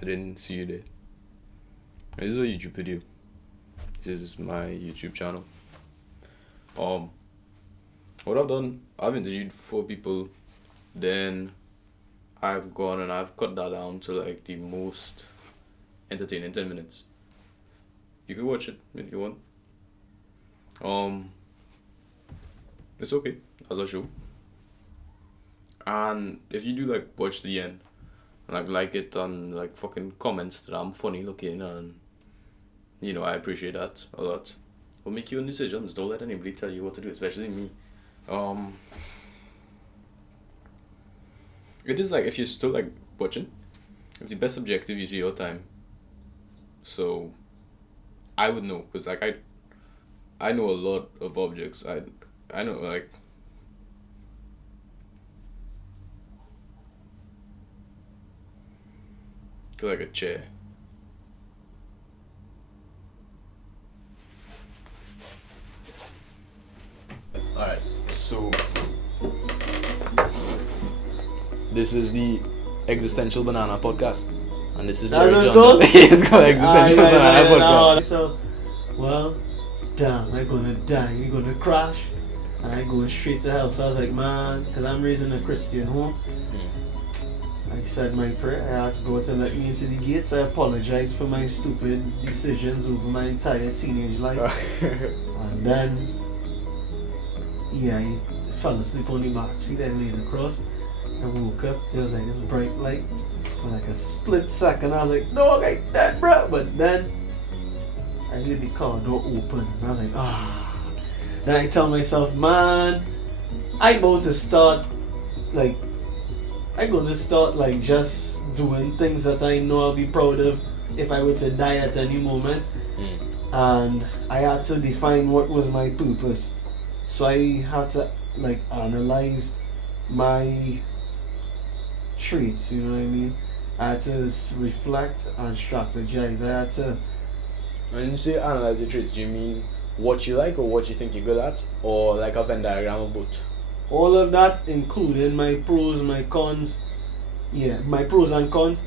I didn't see you there. This is a YouTube video. This is my YouTube channel. What I've done, I've interviewed 4 people, then I've gone and I've cut that down to like the most entertaining 10 minutes. You can watch it if you want. It's okay as a show. And if you do like watch the end and like it and like fucking comments that I'm funny looking, and you know I appreciate that a lot. But make your own decisions. Don't let anybody tell you what to do, especially me. It is like if you're still like watching, it's the best objective use of your time. So I would know, because like I know a lot of objects. I know like a chair. Alright, so this is the Existential Banana Podcast. And this is very Jondo. It's called Existential Banana Podcast. So, well, damn, I'm gonna die, you're gonna crash, and I go straight to hell. So I was like, man, because I'm raised in a Christian home. I said my prayer. I asked God to let me into the gates. I apologized for my stupid decisions over my entire teenage life. And then, yeah, I fell asleep on the back seat. I laid across. I woke up. There was like this bright light for like a split second. I was like, no, like that, bro. But then I heard the car door open. And I was like, ah. Then I tell myself, man, I'm about to start like. I'm gonna start like just doing things that I know I'll be proud of if I were to die at any moment. And I had to define what was my purpose. So I had to like analyze my traits, you know what I mean? I had to reflect and strategize. I had to. When you say analyze your traits, do you mean what you like or what you think you're good at, or like a Venn diagram of both? All of that, including my pros, my cons. Yeah, my pros and cons.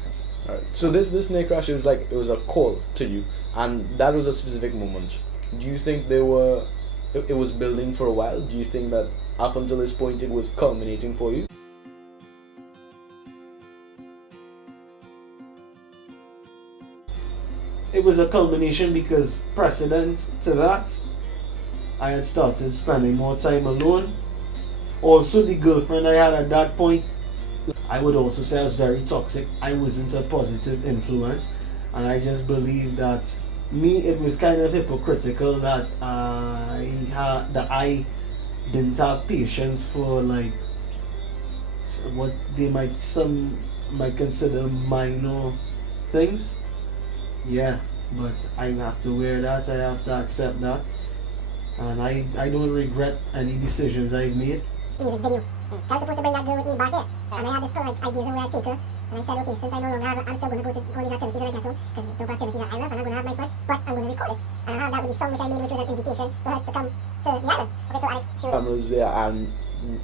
Alright. So this near crash is like, it was a call to you, and that was a specific moment. Do you think it was building for a while? Do you think that up until this point it was culminating for you? It was a culmination because precedent to that, I had started spending more time alone. Also, the girlfriend I had at that point, I would also say I was very toxic. I wasn't a positive influence, and I just believed that it was kind of hypocritical that I didn't have patience for like what some might consider minor things. Yeah, but I have to wear that. I have to accept that, and I don't regret any decisions I've made. Music video. I was supposed to bring that girl with me back here, and I had this like ideas of where I'd take her, and I said, okay, since I no longer have her, I'm still going to go to these activities when I get home, because it's dope activities that I love, and I'm going to have my fun, but I'm going to record it, and I have that with the song which I made, which was an invitation for her to come to the islands. Okay, so Cameras there and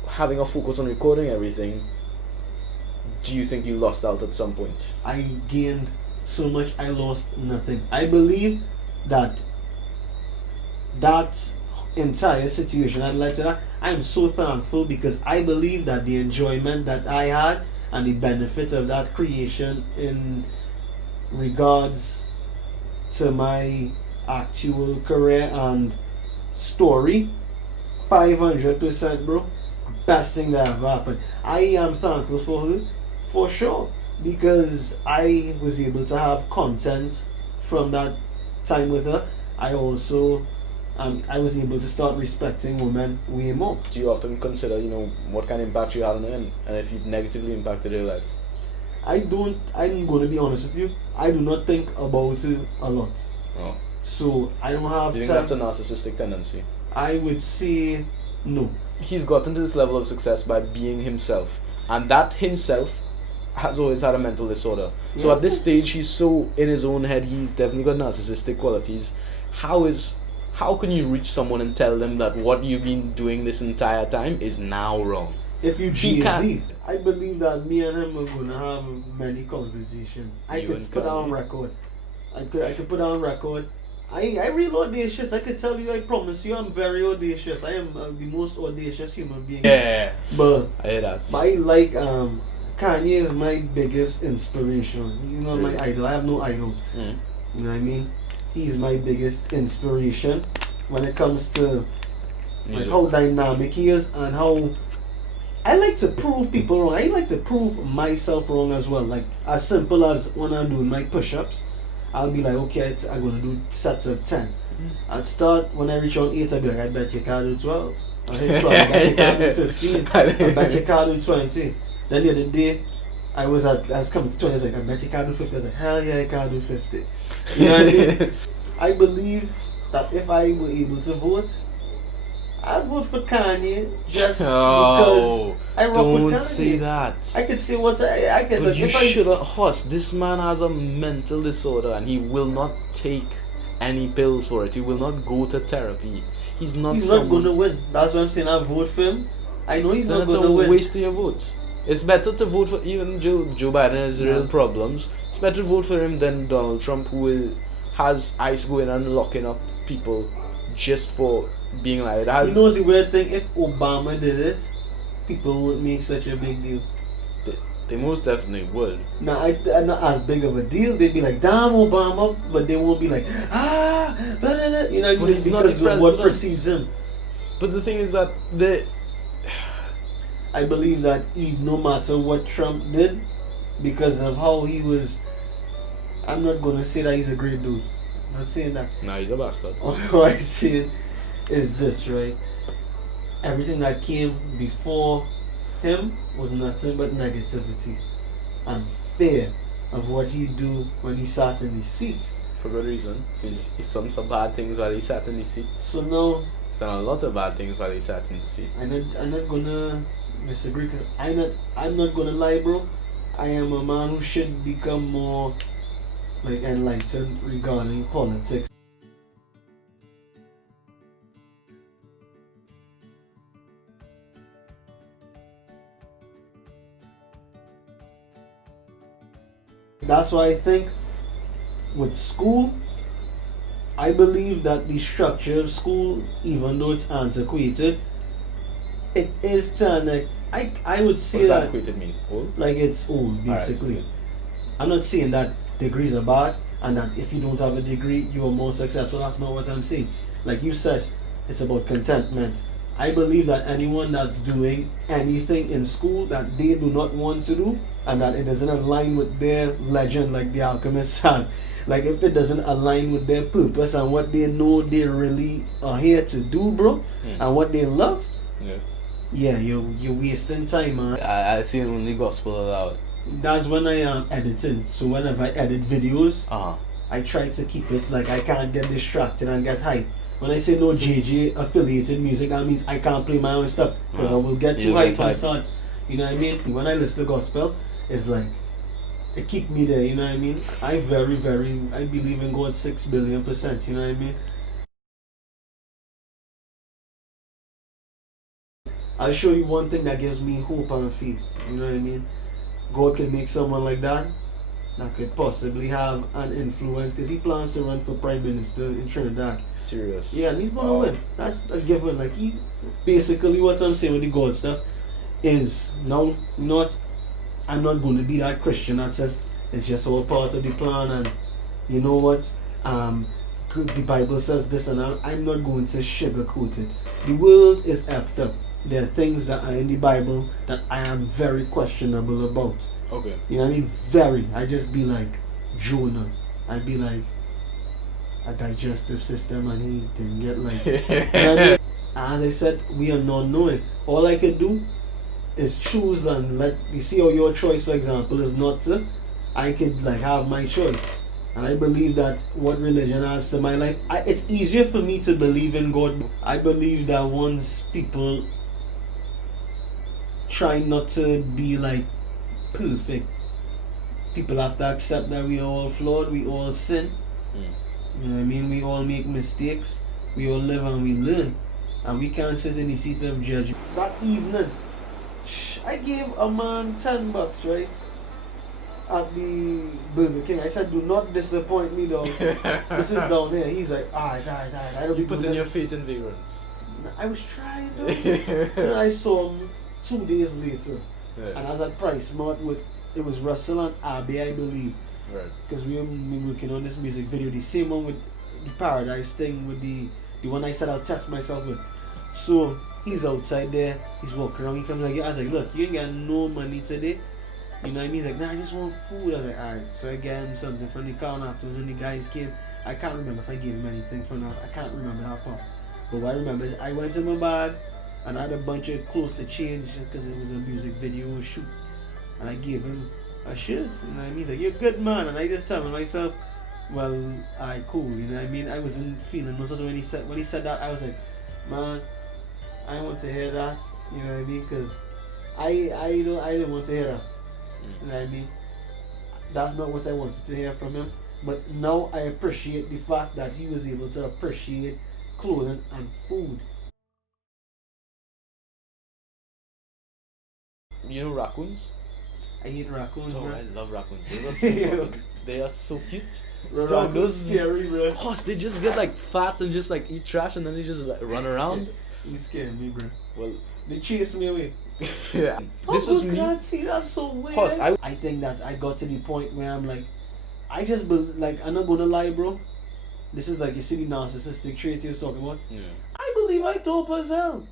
having a focus on recording everything. Do you think you lost out at some point? I gained so much, I lost nothing. I believe that entire situation had led to that. I am so thankful because I believe that the enjoyment that I had and the benefit of that creation in regards to my actual career and story, 500%, bro, best thing that ever happened. I am thankful for her, for sure, because I was able to have content from that time with her. I also I was able to start respecting women way more. Do you often consider, what kind of impact you had on her, and if you've negatively impacted her life? I'm going to be honest with you, I do not think about it a lot. Oh. So I don't have Do you think that's a narcissistic tendency? I would say no. He's gotten to this level of success by being himself, and that himself has always had a mental disorder. Yeah. So at this stage, he's so in his own head, he's definitely got narcissistic qualities. How can you reach someone and tell them that what you've been doing this entire time is now wrong? if you He Jay-Z, I believe that me and him are gonna have many conversations. I You could and put on Kanye? record. I could put on record. I real audacious. I could tell you. I promise you, I'm very audacious. I am the most audacious human being. Yeah. But I hear that. I like Kanye is my biggest inspiration. He's not my Really? idol. I have no idols. Mm. You know what I mean? He's my biggest inspiration when it comes to like Music. how dynamic he is and how I like to prove people wrong. I like to prove myself wrong as well. Like as simple as when I'm doing my push-ups, I'll be like, okay, I'm gonna do sets of 10. I'd start when I reach on 8. I'd be like, I bet you can't do 12. I hit 12. I bet you can't do 15. I bet you can't do 20. Then the other day, I was coming to 20. I was like, I bet you can't do 50. I was like, hell yeah, I can't do 50. You know what I mean? I believe that if I were able to vote, I'd vote for Kanye just Oh, because I rock with don't Kanye. say that. I could say what I could. But Like, you if I shouldn't, Horse. This man has a mental disorder and he will not take any pills for it. He will not go to therapy. He's not he's not someone. gonna win. That's why I'm saying I vote for him. I know he's Then not it's gonna a win. waste of your vote. It's better to vote for even Joe Biden has real Yeah. problems. It's better to vote for him than Donald Trump, who has ICE going and locking up people just for being like that. You know the weird thing? If Obama did it, people wouldn't make such a big deal. They most definitely would. Now, I'm not as big of a deal. They'd be like, damn Obama, but they won't be like, blah, blah, blah. You know, But it's he's not because the of what president. precedes him. But the thing is that I believe that no matter what Trump did, because of how he was, I'm not going to say that he's a great dude. I'm not saying that. nah, he's a bastard. All I see is this, right? Everything that came before him was nothing but negativity and fear of what he'd do when he sat in his seat. For good reason. He's done some bad things while he sat in his seat. So now, He's done a lot of bad things while he sat in his seat. I'm not gonna disagree because I'm not gonna lie, bro. I am a man who should become more like enlightened regarding politics. That's why I think with school, I believe that the structure of school, even though it's antiquated, it is turning. I would What say does that antiquated mean? Old? like it's old basically. Alright, I'm not saying that degrees are bad and that if you don't have a degree you are more successful. That's not what I'm saying. Like you said, it's about contentment. I believe that anyone that's doing anything in school that they do not want to do and that it doesn't align with their legend, like the alchemist has, like if it doesn't align with their purpose and what they know they really are here to do, bro, and what they love, Yeah. you're wasting time, man. I seen only gospel allowed. That's when I am editing. So whenever I edit videos, Uh-huh. I try to keep it like I can't get distracted and get hyped. When I say no JJ affiliated music, that means I can't play my own stuff because I will get too You'll hyped get and hyped. start. You know what I mean? When I listen to gospel, it's like it keep me there. You know what I mean? I believe in God 6 billion%. You know what I mean? I'll show you one thing that gives me hope and faith. You know what I mean? God could make someone like that could possibly have an influence because he plans to run for prime minister in Trinidad. Serious. Yeah, and he's gonna win. That's a given. Like he basically what I'm saying with the God stuff is now I'm not gonna be that Christian that says it's just all part of the plan and you know what? The Bible says this and I'm not going to sugarcoat it. The world is effed up. There are things that are in the Bible that I am very questionable about. Okay. You know what I mean? Very. I just be like Jonah. I'd be like a digestive system and he didn't get like you know what I mean? As I said, we are not knowing. All I can do is choose and let you see how your choice, for example, is not to I could like have my choice. And I believe that what religion adds to my life, it's easier for me to believe in God. I believe that once people try not to be like perfect, people have to accept that we are all flawed, we all sin. You know what I mean? We all make mistakes, we all live and we learn. And we can't sit in the seat of judgment. That evening, I gave a man $10, right? At the Burger King. I said, do not disappoint me, dog. This is down here. He's like, it's alright. I don't You be put doing in your that." faith in vagrants. I was trying, dog. So then I saw him 2 days later. Yeah. And I was at Price Mart with, it was Russell and Abby, I believe. Right. Because we were working on this music video. The same one with the Paradise thing, with the one I said I'll test myself with. So he's outside there, he's walking around, he comes like, I was like, look, you ain't got no money today. You know what I mean? He's like, nah, I just want food. I was like, alright. So I gave him something from the car, and afterwards when the guys came, I can't remember if I gave him anything from that. I can't remember that part. But what I remember is I went in my bag and I had a bunch of clothes to change because it was a music video shoot. And I gave him a shirt. You know what I mean? He's like, you're a good man. And I just tell myself, well, alright, cool. You know what I mean? I wasn't feeling no sort of when he said that, I was like, man, I don't want to hear that. You know what I mean? Because I didn't want to hear that. You know what I mean? That's not what I wanted to hear from him. But now I appreciate the fact that he was able to appreciate clothing and food. You know raccoons? I hate raccoons, Oh, bro. I love raccoons. They are so fucking, they are so cute. Raccoons those- scary, bro. Horse, they just get like fat and just like eat trash and then they just like run around. You scared me, bro. Well, They chased me away. yeah. This was me. See, that's so weird. Horse, I think that I got to the point where I'm like, I just like, I'm not gonna lie, bro. This is like, you see the narcissistic trait he was talking about. Yeah. I believe I dope as hell.